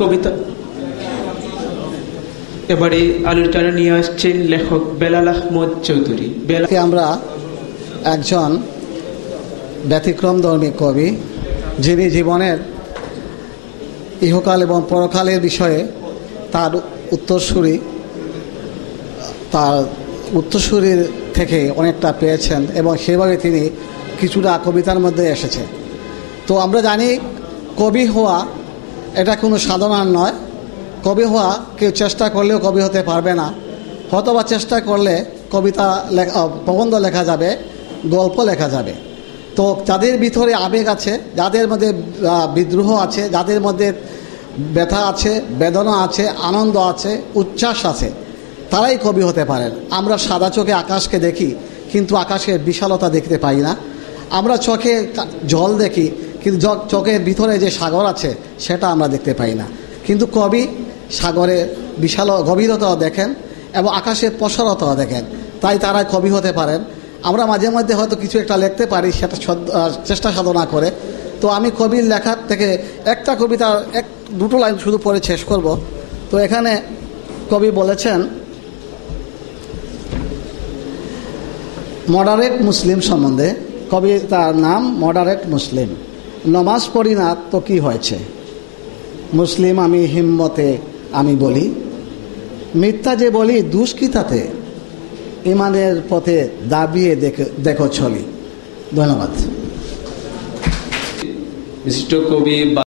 কবিতা এবারে আলোচনা নিয়ে আসছেন লেখক বেলাল আহমদ চৌধুরী। আমরা একজন ব্যতিক্রমধর্মী কবি, যিনি জীবনের ইহকাল এবং পরকালের বিষয়ে তার উত্তরসূরির থেকে অনেকটা পেয়েছেন এবং সেভাবে তিনি কিছুটা কবিতার মধ্যে এসেছে। তো আমরা জানি কবি হওয়া এটা কোনো সাধারণ নয়। কবি হওয়া কেউ চেষ্টা করলেও কবি হতে পারবে না। হয়তোবা চেষ্টা করলে কবিতা প্রবন্ধ লেখা যাবে, গল্প লেখা যাবে। তো যাদের ভিতরে আবেগ আছে, যাদের মধ্যে বিদ্রোহ আছে, যাদের মধ্যে ব্যথা আছে, বেদনা আছে, আনন্দ আছে, উচ্ছ্বাস আছে, তারাই কবি হতে পারেন। আমরা সাদা চোখে আকাশকে দেখি, কিন্তু আকাশের বিশালতা দেখতে পাই না। আমরা চোখে জল দেখি, কিন্তু চোখের ভিতরে যে সাগর আছে সেটা আমরা দেখতে পাই না। কিন্তু কবি সাগরের বিশাল গভীরতাও দেখেন এবং আকাশের প্রসারতাও দেখেন, তাই তারা কবি হতে পারেন। আমরা মাঝে মধ্যে হয়তো কিছু একটা লিখতে পারি, সেটা চেষ্টা সাধনা করে। তো আমি কবির লেখার থেকে একটা কবিতার দুটো লাইন শুধু পড়ে শেষ করব। তো এখানে কবি বলেছেন মডারেট মুসলিম সম্বন্ধে। কবিতার নাম মডারেট মুসলিম। নমাজ পড়ি না তো কি হয়েছে, মুসলিম আমি হিম্মতে আমি বলি, মিথ্যা যে বলি দুষ্কৃতাতে, ইমানের পথে দাবিয়ে দেখো চলি। ধন্যবাদ। বিশিষ্ট কবি